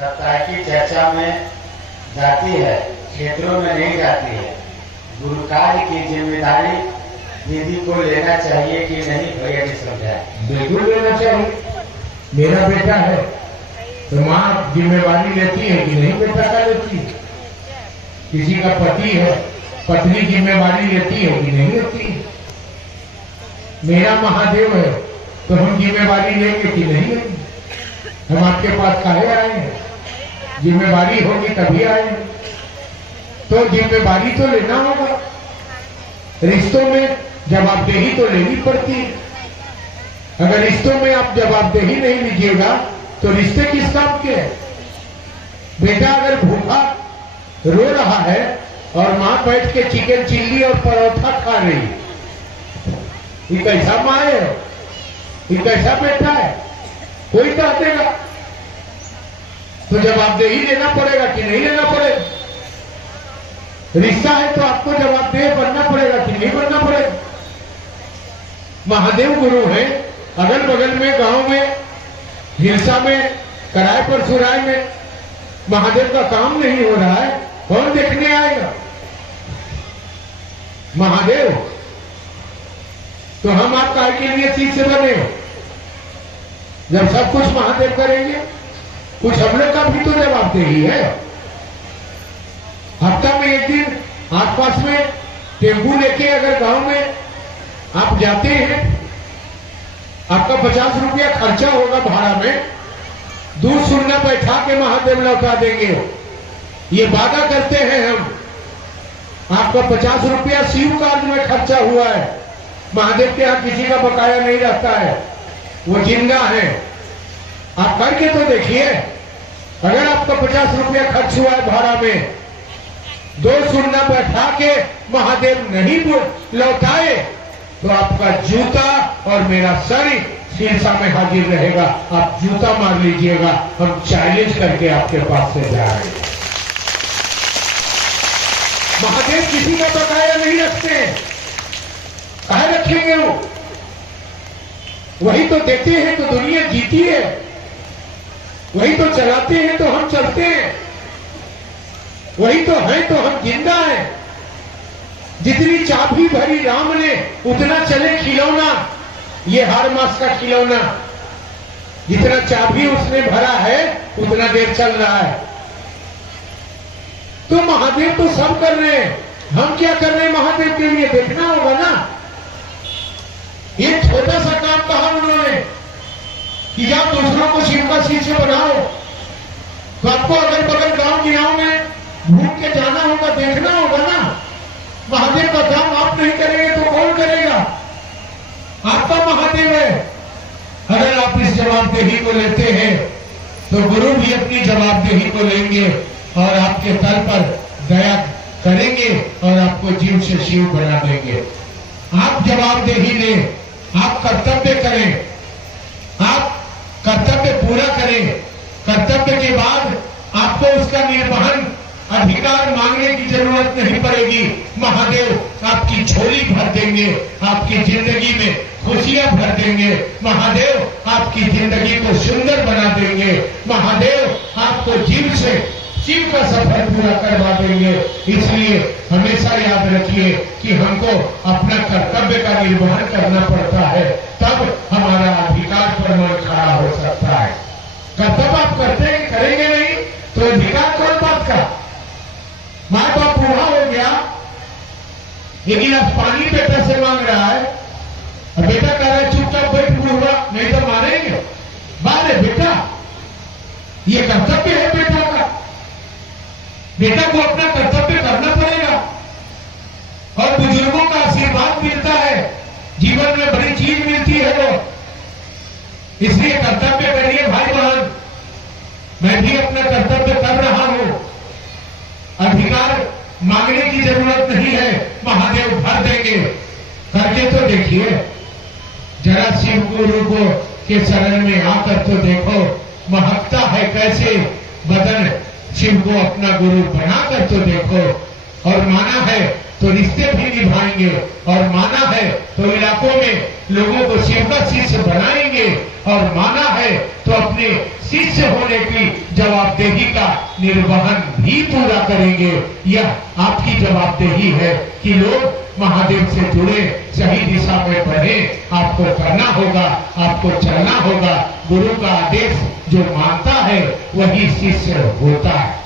सप्ताह की चर्चा में जाती है, क्षेत्रों में नहीं जाती है। गुरु कार्य की जिम्मेदारी दीदी को लेना चाहिए कि नहीं, भैया जी समझाए। बिल्कुल लेना चाहिए। मेरा बेटा है तो माँ जिम्मेवारी लेती है कि नहीं बेटा का लेती है। किसी का पति है, पत्नी जिम्मेवारी लेती है कि नहीं लेती है। मेरा महादेव है तो हम जिम्मेवारी लेंगे कि नहीं लेंगे। हम आपके पास काहे आए हैं, जिम्मेवारी होगी तभी आए। तो जिम्मेवारी तो लेना होगा। रिश्तों में जवाबदेही तो लेनी पड़ती है। अगर रिश्तों में आप जवाबदेही नहीं लीजिएगा तो रिश्ते किस काम के हैं। बेटा अगर भूखा रो रहा है और माँ बैठ के चिकन चिल्ली और परोठा खा रही है, ये कैसा माँ है, ये कैसा बेटा है, कोई कह देगा। तो जवाबदेही लेना पड़ेगा कि नहीं लेना पड़ेगा। रिश्ता है तो आपको जवाबदेह बनना पड़ेगा कि नहीं बनना पड़ेगा। महादेव गुरु हैं, अगल बगल में, गांव में, हिलसा में, कराए पर सुराय में महादेव का काम नहीं हो रहा है, कौन देखने आएगा महादेव। तो हम आप काहे के लिए चीज से बने हो। जब सब कुछ महादेव करेंगे, कुछ हम लोग का भी तो जवाबदेही है। हफ्ता में एक दिन आसपास में टेम्पू लेके अगर गांव में आप जाते हैं, आपका 50 रुपया खर्चा होगा भाड़ा में, दूध सुनना बैठा के महादेव लौटा देंगे। ये वादा करते हैं हम। आपका 50 रुपया शिव कार्य में खर्चा हुआ है। महादेव के यहाँ किसी का बकाया नहीं रहता है, वो जिंदा है। आप करके तो देखिए। अगर आपका 50 रुपया खर्च हुआ है भाड़ा में, दो सुनना बैठा के महादेव नहीं लौटाए तो आपका जूता और मेरा सर शीर्षा में हाजिर रहेगा। आप जूता मार लीजिएगा, हम चैलेंज करके आपके पास से जा रहे हैं। महादेव किसी का बकाया नहीं रखते, काहे रखेंगे वो। वही तो देते हैं तो दुनिया जीती है, वही तो चलाते हैं तो हम चलते हैं, वही तो है तो हम जिंदा हैं। जितनी चाबी भरी राम ने उतना चले खिलौना, ये हर मास का खिलौना। जितना चाबी उसने भरा है उतना देर चल रहा है। तो महादेव तो सब कर रहे हैं, हम क्या कर रहे हैं महादेव के लिए, देखना होगा ना। एक छोटा सा काम कहा उन्होंने कि जब दूसरों को शिव का शिष्य बनाओ, तो आपको अगल बगल गांव गिराव में घूम के जाना होगा, देखना होगा ना। महादेव का काम आप नहीं करेंगे तो कौन करेगा। आपका महादेव है। अगर आप इस जवाबदेही को लेते हैं तो गुरु भी अपनी जवाबदेही को लेंगे और आपके तल पर दया करेंगे और आपको जीव से शिव बना देंगे। आप जवाबदेही लें, आप कर्तव्य करें, आप कर्तव्य पूरा करें। कर्तव्य के बाद आपको उसका निर्वहन अधिकार मांगने की जरूरत नहीं पड़ेगी। महादेव आपकी झोली भर देंगे, आपकी जिंदगी में खुशियां भर देंगे। महादेव आपकी जिंदगी को सुंदर बना देंगे। महादेव आपको जीव से शिव का सफर पूरा करवा देंगे। इसलिए हमेशा याद रखिए कि हमको अपना कर्तव्य का निर्वहन करना पड़ता है, तब हमारा अधिकार प्रमाण खड़ा हो सकता है। कर्तव्य आप करते करेंगे नहीं तो अधिकार कौन बात का। माँ बाप बूढ़ा हो गया, एक गिलास पानी बेटा से मांग रहा है, और बेटा कह रहा है चुपचाप बैठ बूढ़ा, नहीं तो मारेंगे। बारे बेटा, ये कर्तव्य है बेटा का। बेटा को अपना कर्तव्य करना पड़ेगा और बुजुर्गों का आशीर्वाद मिलता है, जीवन में बड़ी चीज मिलती है वो। इसलिए कर्तव्य करिए भाई बहन। मैं भी अपना कर्तव्य कर रहा हूं। अधिकार मांगने की जरूरत नहीं है, महादेव भर देंगे। करके तो देखिए, जरा शिव गुरु को के शरण में आकर तो देखो, महकता है कैसे बदन। शिव को अपना गुरु बनाकर तो देखो। और माना है तो रिश्ते भी निभाएंगे, और माना है तो इलाकों में लोगों को सेवक शिष्य बनाएंगे, और माना है तो अपने शिष्य होने की जवाबदेही का निर्वहन भी पूरा करेंगे। यह आपकी जवाबदेही है कि लोग महादेव से जुड़े, सही दिशा में बढ़े। आपको करना होगा, आपको चलना होगा। गुरु का आदेश जो मानता है वही शिष्य होता है।